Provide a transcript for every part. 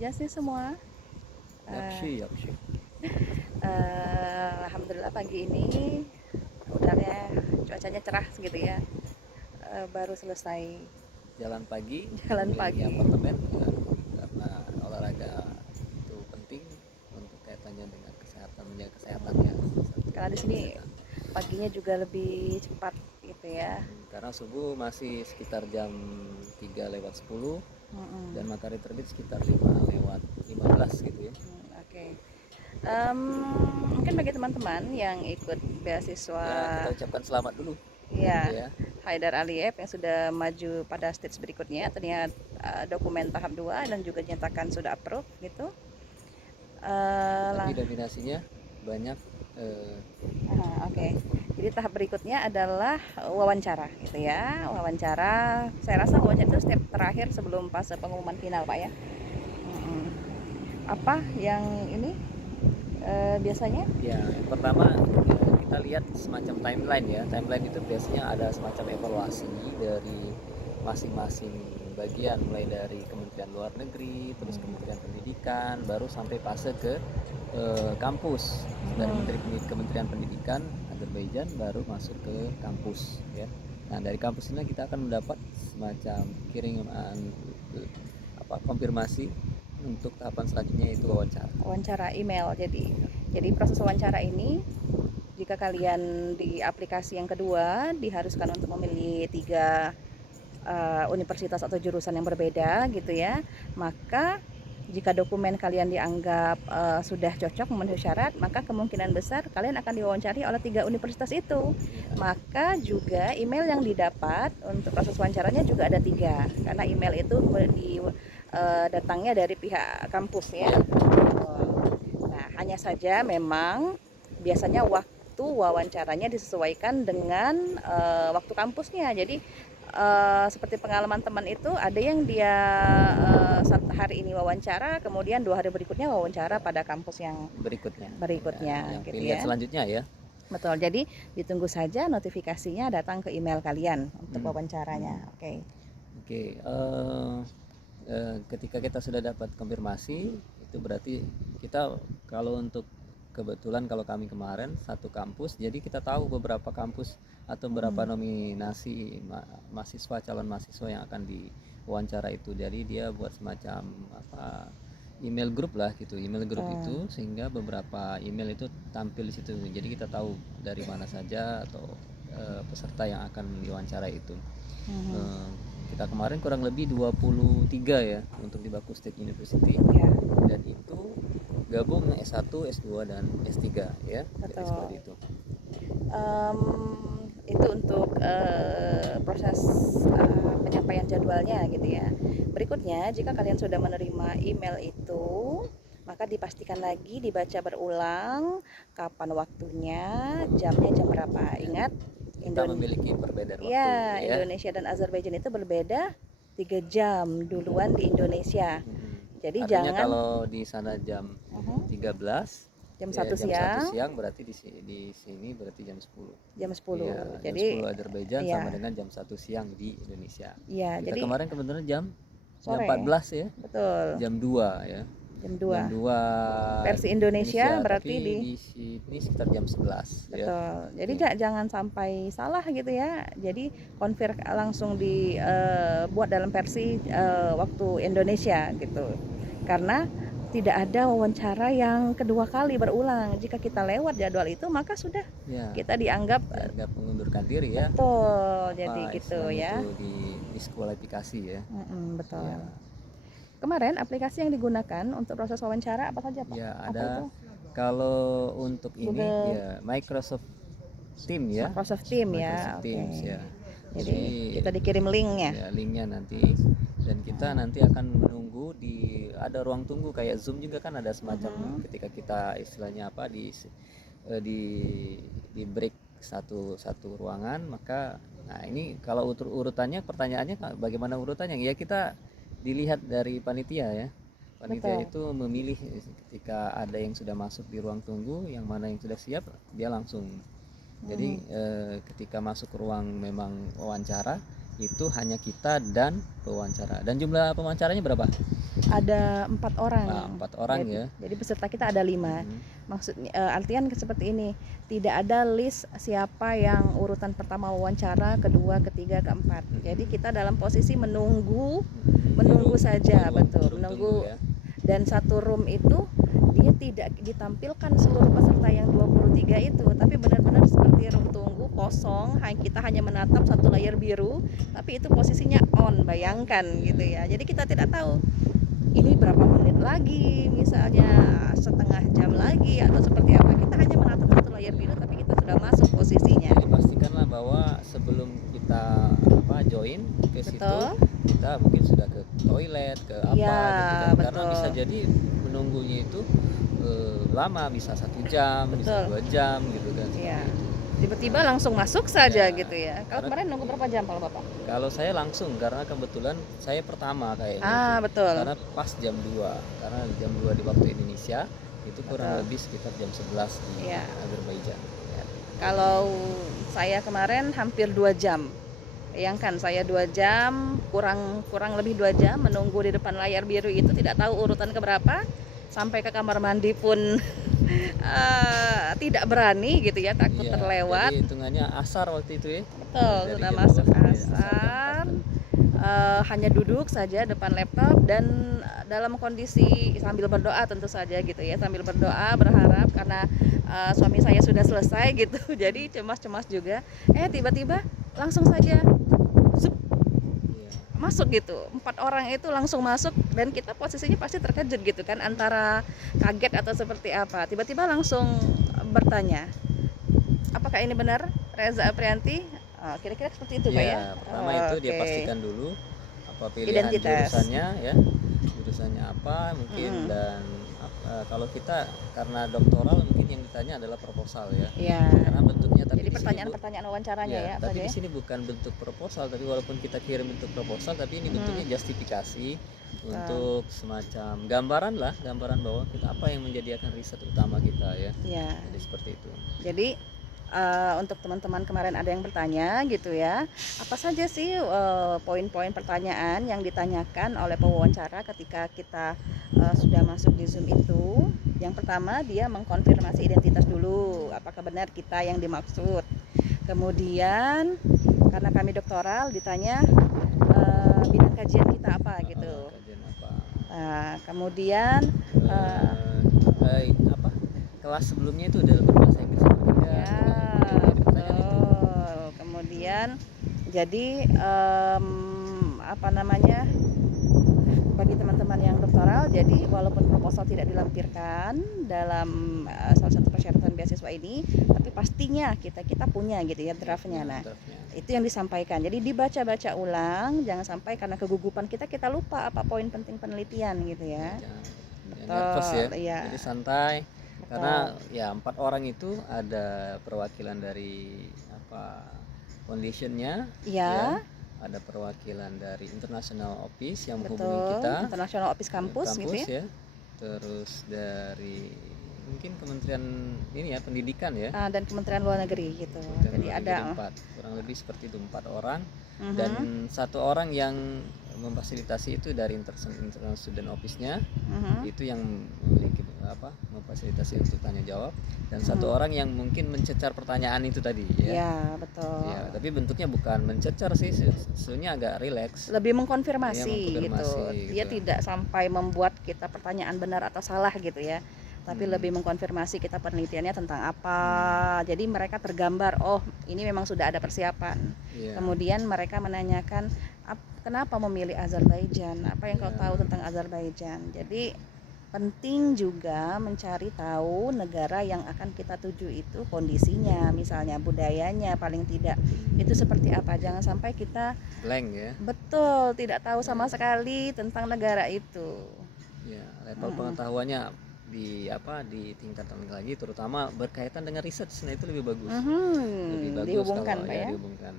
Japsi semua. Eh, Yapsi, yapsi. Alhamdulillah pagi ini udaranya cuacanya cerah gitu ya. Baru selesai Jalan pagi jalan mengelilingi pagi. apartemen ya, karena olahraga itu penting untuk kaitannya dengan kesehatan, menjaga kesehatan ya. Satu Karena di menjaga sini kesehatan. paginya juga lebih cepat gitu ya. Karena subuh masih sekitar jam 3 lewat 10 dan Mm-mm. matahari terbit sekitar 5 lewat 15 gitu ya. Oke. Em, Mungkin bagi teman-teman yang ikut beasiswa Ya, kita ucapkan selamat dulu ya ya. Haidar Aliyev yang sudah maju pada stage berikutnya, ternyata dokumen tahap 2 dan juga dinyatakan sudah approve gitu. Tapi Lah, dominasinya banyak oke. Jadi tahap berikutnya adalah wawancara gitu ya. Wawancara, saya rasa wawancara itu step terakhir sebelum fase pengumuman final, Pak ya. Mm-mm. Apa yang ini biasanya? ya. Yang pertama kita lihat semacam timeline ya. Timeline itu biasanya ada semacam evaluasi dari masing-masing bagian, mulai dari Kementerian Luar Negeri, terus Kementerian Pendidikan, baru sampai fase ke kampus. Dari Kementerian Pendidikan Azerbaijan baru masuk ke kampus ya. Nah, dari kampus ini kita akan mendapat semacam kiriman konfirmasi untuk tahapan selanjutnya, itu wawancara. Wawancara email. Jadi proses wawancara ini, jika kalian di aplikasi yang kedua diharuskan untuk memilih 3 universitas atau jurusan yang berbeda gitu ya, maka jika dokumen kalian dianggap sudah cocok memenuhi syarat, maka kemungkinan besar kalian akan diwawancari oleh 3 universitas itu. Maka juga email yang didapat untuk proses wawancaranya juga ada 3, karena email itu datangnya dari pihak kampus ya. Nah, hanya saja memang biasanya waktu wawancaranya disesuaikan dengan waktu kampusnya. Jadi seperti pengalaman teman itu, ada yang dia satu hari ini wawancara, kemudian 2 hari berikutnya wawancara pada kampus yang Berikutnya ya, berikutnya yang gitu pilihan ya. selanjutnya ya. Betul. Jadi ditunggu saja notifikasinya datang ke email kalian untuk wawancaranya. Oke. Oke, ketika kita sudah dapat konfirmasi, itu berarti kita, kalau untuk kebetulan kalau kami kemarin satu kampus, jadi kita tahu beberapa kampus atau beberapa nominasi mahasiswa, calon mahasiswa yang akan diwawancara itu. Jadi dia buat semacam apa, email group lah gitu, email group itu, sehingga beberapa email itu tampil di situ. Jadi kita tahu dari mana saja atau peserta yang akan diwawancara itu. Eh, kita kemarin kurang lebih 23 ya untuk di Baku State University, Ya, dan itu gabung S1, S2 dan S3 ya. Jadi seperti betul. itu. Em, itu untuk proses penyampaian jadwalnya gitu ya. Berikutnya, jika kalian sudah menerima email itu, maka dipastikan lagi, dibaca berulang kapan waktunya, jamnya jam berapa. Ingat, Kita memiliki perbedaan waktu ya, ya. Indonesia dan Azerbaijan itu berbeda 3 jam duluan di Indonesia. Jadi Artinya jangan kalau di sana jam 13 jam ya, satu jam 1 siang, siang, berarti di sini berarti jam 10. jam 10. Iya, jam Jadi 10 Azerbaijan sama ya, dengan jam 1 siang di Indonesia. ya, Kita jadi kemarin kebetulan jam sore. 14 ya. Betul. Jam 2 ya. Jam Jam 2. 2 Versi Indonesia Indonesia, berarti di tapi di sini sekitar jam 11 ya. betul. Jadi Oke. jangan sampai salah gitu ya. Jadi konfir langsung dibuat dalam versi waktu Indonesia gitu. Karena tidak ada wawancara yang kedua kali berulang. Jika kita lewat jadwal itu, maka sudah Ya, kita dianggap dianggap mengundurkan diri ya. betul. Jadi Apa gitu istilahnya ya. itu, di diskualifikasi ya. Betul. Ya. Kemarin aplikasi yang digunakan untuk proses wawancara apa saja, Pak? Ya, Apa itu? ada, kalau untuk ini Google ya Microsoft Teams ya. Microsoft Team ya. Microsoft Oke. Teams ya. Jadi Jadi kita dikirim linknya. ya linknya nanti, dan kita nanti akan menunggu di, ada ruang tunggu kayak Zoom juga kan, ada semacam ketika kita istilahnya apa, di di break satu satu ruangan, maka nah ini kalau urutannya, pertanyaannya bagaimana urutannya ya, kita dilihat dari panitia ya. Panitia Betul. itu memilih ketika ada yang sudah masuk di ruang tunggu, yang mana yang sudah siap, dia langsung. Jadi ketika masuk ke ruang memang wawancara, itu hanya kita dan pewawancara. Dan jumlah pewawancaranya berapa? Ada 4 orang. Nah, 4 orang jadi, ya. Jadi peserta kita ada 5. Maksudnya artian seperti ini, tidak ada list siapa yang urutan pertama wawancara, kedua, ketiga, keempat. Jadi kita dalam posisi menunggu saja, betul, menunggu. Ya. Dan satu room itu dia tidak ditampilkan seluruh peserta yang 23 itu, tapi benar-benar seperti room tunggu kosong, kita hanya menatap satu layar biru, tapi itu posisinya on, bayangkan gitu ya. Jadi kita tidak tahu ini berapa menit lagi, misalnya setengah jam lagi atau seperti apa. Kita hanya menatap satu layar biru, tapi kita sudah masuk posisinya. Jadi pastikanlah bahwa sebelum kita join ke situ, kita mungkin sudah ke toilet, ke apa gitu kan. Karena bisa jadi menunggunya itu lama, bisa 1 jam, bisa 2 jam gitu kan. Iya. Tiba-tiba langsung masuk saja gitu ya. Kalau kemarin nunggu berapa jam kalau Bapak? Kalau saya langsung, karena kebetulan saya pertama kayaknya. Betul. Karena pas jam 2, karena jam 2 di waktu Indonesia itu kurang lebih sekitar jam 11 di Azerbaijan. Kalau saya kemarin hampir 2 jam. Bayangkan saya 2 jam, kurang lebih 2 jam menunggu di depan layar biru itu, tidak tahu urutan keberapa. Sampai ke kamar mandi pun tidak berani gitu ya, takut terlewat. Jadi hitungannya asar waktu itu ya. Betul, sudah masuk asar. Hanya duduk saja depan laptop dan dalam kondisi sambil berdoa tentu saja gitu ya, sambil berdoa berharap karena suami saya sudah selesai gitu. Jadi cemas-cemas juga. Tiba-tiba langsung saja masuk gitu, 4 orang itu langsung masuk dan kita posisinya pasti terkejut gitu kan, antara kaget atau seperti apa. Tiba-tiba langsung bertanya, apakah ini benar Reza Aprianti? Kira-kira seperti itu Pak ya? Pertama itu dia pastikan dulu apa pilihan jurusannya ya, jurusannya apa mungkin. Dan kalau kita karena doktoral mungkin yang ditanya adalah proposal ya. Karena bentuknya tapi jadi pertanyaan-pertanyaan wawancaranya ya. Tapi di sini bukan bentuk proposal, tapi walaupun kita kirim bentuk proposal, tapi ini bentuknya justifikasi untuk semacam gambaran bahwa kita apa yang menjadikan riset utama kita ya. Jadi seperti itu. Jadi untuk teman-teman kemarin ada yang bertanya gitu ya, apa saja sih poin-poin pertanyaan yang ditanyakan oleh pewawancara ketika kita sudah masuk di Zoom itu. Yang pertama, dia mengkonfirmasi identitas dulu, apakah benar kita yang dimaksud. Kemudian karena kami doktoral, ditanya bidang kajian kita apa gitu. Kemudian kelas sebelumnya itu udah berbahasa Inggris apa tidak? Kemudian jadi bagi teman-teman yang doktoral, jadi walaupun proposal tidak dilampirkan dalam salah satu persyaratan beasiswa ini, tapi pastinya kita punya gitu ya draftnya. Nah, itu yang disampaikan. Jadi dibaca-baca ulang, jangan sampai karena kegugupan kita lupa apa poin penting penelitian gitu ya. Nervous ya. Jadi santai. Karena 4 orang itu ada perwakilan dari foundationnya ya, ada perwakilan dari International Office yang menghubungi kita, International Office kampus gitu ya. Terus dari mungkin kementerian ini ya, pendidikan ya, dan Kementerian Luar Negeri gitu. Jadi ada 4, kurang lebih seperti itu, 4 orang. Dan 1 orang yang memfasilitasi itu dari International Student Office-nya, itu yang memiliki memfasilitasi untuk tanya jawab, dan 1 orang yang mungkin mencecar pertanyaan itu tadi ya. Ya, betul. Ya, tapi bentuknya bukan mencecar sih, sebenarnya agak rileks. Lebih mengkonfirmasi gitu. Dia tidak sampai membuat kita pertanyaan benar atau salah gitu ya. Tapi lebih mengkonfirmasi kita penelitiannya tentang apa. Jadi mereka tergambar, oh ini memang sudah ada persiapan. Kemudian mereka menanyakan kenapa memilih Azerbaijan, apa yang kau tahu tentang Azerbaijan. Jadi penting juga mencari tahu negara yang akan kita tuju itu kondisinya, misalnya budayanya paling tidak itu seperti apa. Jangan sampai kita blank ya. Betul, tidak tahu sama sekali tentang negara itu. Ya, level pengetahuannya di tingkatan lagi, terutama berkaitan dengan riset, nah itu lebih bagus. Lebih bagus dihubungkan kalau Pak ya. Dihubungkan.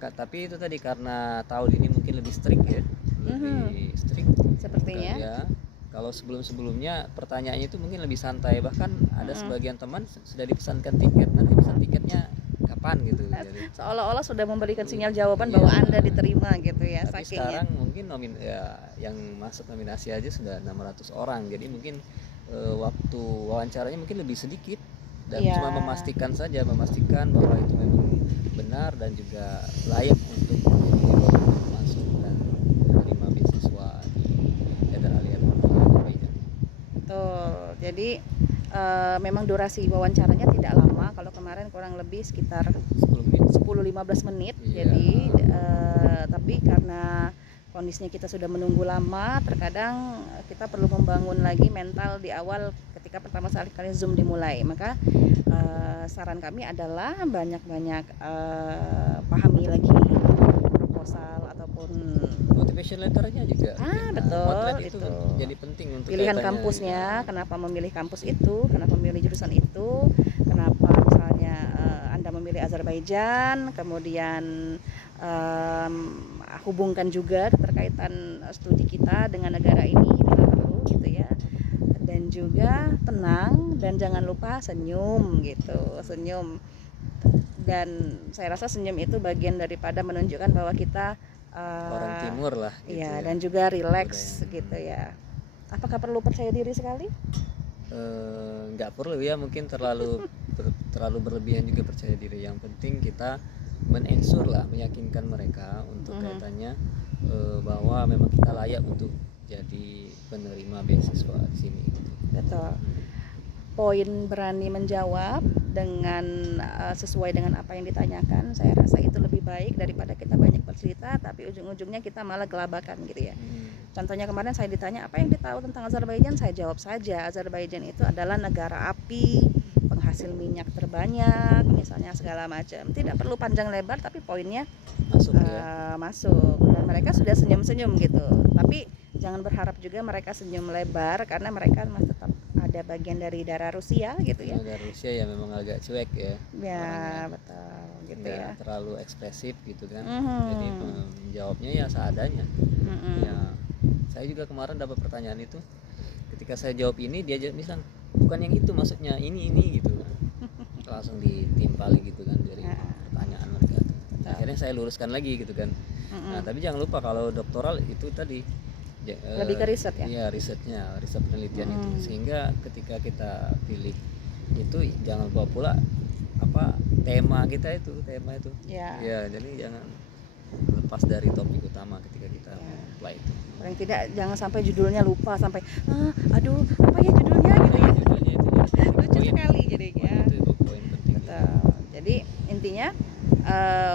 Tapi itu tadi karena tahun ini mungkin lebih strict ya. Lebih strict sepertinya. Ya. Kalau sebelum-sebelumnya pertanyaannya itu mungkin lebih santai, bahkan ada sebagian teman sudah dipesankan tiket, nanti pesan tiketnya kapan gitu. Jadi Seolah-olah sudah memberikan sinyal jawaban iya. bahwa Anda diterima gitu ya, Tapi saking sekarang mungkin yang masuk nominasi aja sudah 600 orang. Jadi mungkin waktu wawancaranya mungkin lebih sedikit dan iya. cuma memastikan bahwa itu memang benar dan juga layak untuk masuk dan menerima beasiswa di Haidar Ali Ekonomi Azerbaijan. Betul. Jadi memang durasi wawancaranya tidak lama. Kalau kemarin kurang lebih sekitar 10 menit. 10-15 menit. Iya. Jadi tapi karena kondisinya kita sudah menunggu lama, terkadang kita perlu membangun lagi mental di awal ketika pertama kali Zoom dimulai. Maka saran kami adalah banyak-banyak pahami lagi proposal ataupun Motivation letternya juga. betul, Potret itu itu. jadi penting untuk Pilihan kaitannya, kampusnya, ya. kenapa memilih kampus itu, kenapa memilih jurusan itu, kenapa misalnya Anda memilih Azerbaijan, kemudian hubungkan juga keterkaitan studi kita dengan negara ini bila perlu gitu ya. Dan juga tenang dan jangan lupa senyum gitu, senyum. Dan saya rasa senyum itu bagian daripada menunjukkan bahwa kita Orang timur lah gitu iya, ya. dan juga rileks Budaya. gitu ya. Apakah perlu percaya diri sekali? Nggak perlu ya, mungkin terlalu berlebihan juga percaya diri. Yang penting kita men-ensure lah, meyakinkan mereka untuk kaitannya bahwa memang kita layak untuk jadi penerima beasiswa di sini. Betul. Poin berani menjawab dengan sesuai dengan apa yang ditanyakan, saya rasa itu lebih baik daripada kita banyak bercerita tapi ujung-ujungnya kita malah gelabakan gitu ya. Contohnya kemarin saya ditanya apa yang ditahu tentang Azerbaijan, saya jawab saja Azerbaijan itu adalah negara api, penghasil minyak terbanyak, misalnya segala macam. Tidak perlu panjang lebar tapi poinnya Masuk ya. masuk dan mereka sudah senyum-senyum gitu. Tapi jangan berharap juga mereka senyum lebar karena mereka masih tetap ada bagian dari darah Rusia gitu ya. Dari Rusia ya memang agak cuek ya. Ya orangnya. betul gitu Nggak ya. terlalu ekspresif gitu kan. Mhm. Jadi menjawabnya ya seadanya. Mhm. Ya, saya juga kemarin dapat pertanyaan itu. Ketika saya jawab ini, dia bilang bukan yang itu, maksudnya ini gitu. Langsung ditimpali gitu kan dari pertanyaan mereka. Akhirnya saya luruskan lagi gitu kan. Nah, tapi jangan lupa kalau doktoral itu tadi Lebih ke riset ya. Iya, riset penelitian itu. Sehingga ketika kita pilih itu jangan lupa pula apa tema itu. Ya. Ya, jadi jangan lepas dari topik utama ketika kita apply itu. Paling tidak jangan sampai judulnya lupa sampai aduh apa ya judulnya gitu ya. Judulnya itu Lucu sekali jadinya. itu poin penting. Betul. Jadi intinya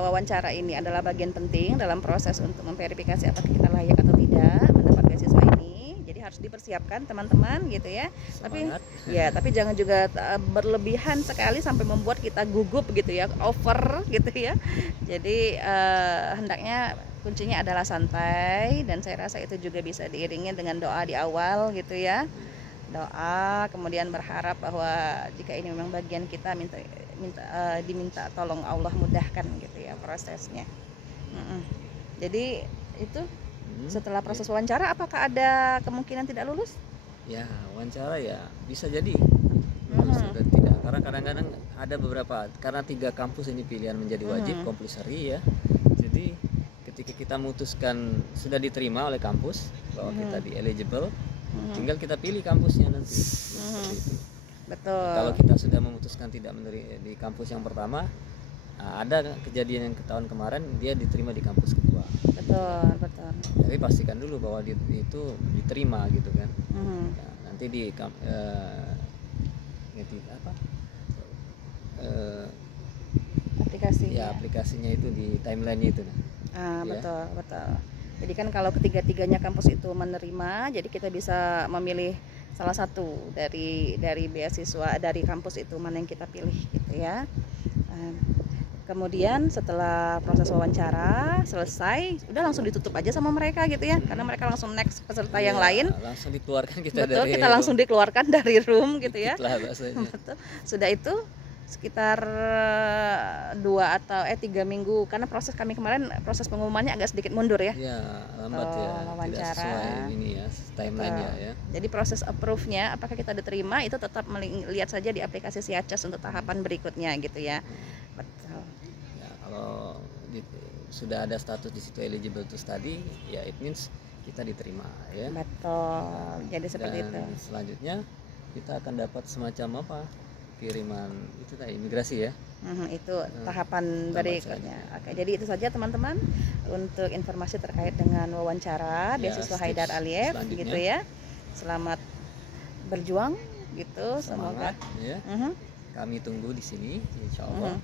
wawancara ini adalah bagian penting dalam proses untuk memverifikasi apakah kita layak atau tidak mendapat beasiswa ini. Jadi harus dipersiapkan teman-teman gitu ya. Semangat. Tapi jangan juga berlebihan sekali sampai membuat kita gugup gitu ya, over gitu ya. Jadi hendaknya kuncinya adalah santai dan saya rasa itu juga bisa diiringi dengan doa di awal gitu ya. Doa, kemudian berharap bahwa jika ini memang bagian kita diminta tolong Allah mudahkan gitu ya prosesnya. Jadi itu setelah proses wawancara apakah ada kemungkinan tidak lulus? Ya, wawancara ya bisa jadi lulus atau tidak, karena kadang-kadang ada beberapa, karena 3 kampus ini pilihan menjadi wajib compulsory ya. Jadi ketika kita memutuskan sudah diterima oleh kampus bahwa kita di eligible, tinggal kita pilih kampusnya nanti. Seperti itu. Betul. Kalau kita sudah memutuskan tidak menerima di kampus yang pertama, ada kejadian yang tahun kemarin dia diterima di kampus kedua. Betul. Tapi pastikan dulu bahwa itu diterima gitu kan. Nah, nanti di aplikasi. Ya, aplikasinya itu di timeline-nya itu. Betul. Jadi kan kalau ketiga-tiganya kampus itu menerima, jadi kita bisa memilih salah satu dari beasiswa dari kampus itu mana yang kita pilih gitu ya. Kemudian setelah proses wawancara selesai, udah langsung ditutup aja sama mereka gitu ya, karena mereka langsung next peserta yang lain. Langsung dikeluarkan kita Betul, dari kita langsung dikeluarkan dari room gitu ya. lah bahasanya. Betul. Sudah itu sekitar 2 atau 3 minggu, karena proses kami kemarin proses pengumumannya agak sedikit mundur ya. Ya, lambat ya. Wawancara. Tidak sesuai ini ya, timeline ya. Jadi proses approve-nya apakah kita diterima itu tetap melihat saja di aplikasi Siaces untuk tahapan berikutnya gitu ya. Betul. kalau sudah ada status di situ eligible to study, ya it means kita diterima ya. Betul. Jadi seperti Dan itu. selanjutnya kita akan dapat semacam apa, kiriman itu tadi imigrasi ya. Itu tahapan tahapan berikutnya. Oke, jadi itu saja teman-teman untuk informasi terkait dengan wawancara Ya, beasiswa tips Haidar Aliyev selanjutnya. gitu ya. Selamat berjuang gitu, semoga. Semangat ya. Kami tunggu di sini insya Allah.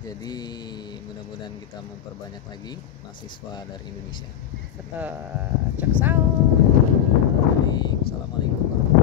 Jadi mudah-mudahan kita memperbanyak lagi mahasiswa dari Indonesia. Betul. Cek sau. Baik, assalamualaikum warahmatullahi wabarakatuh.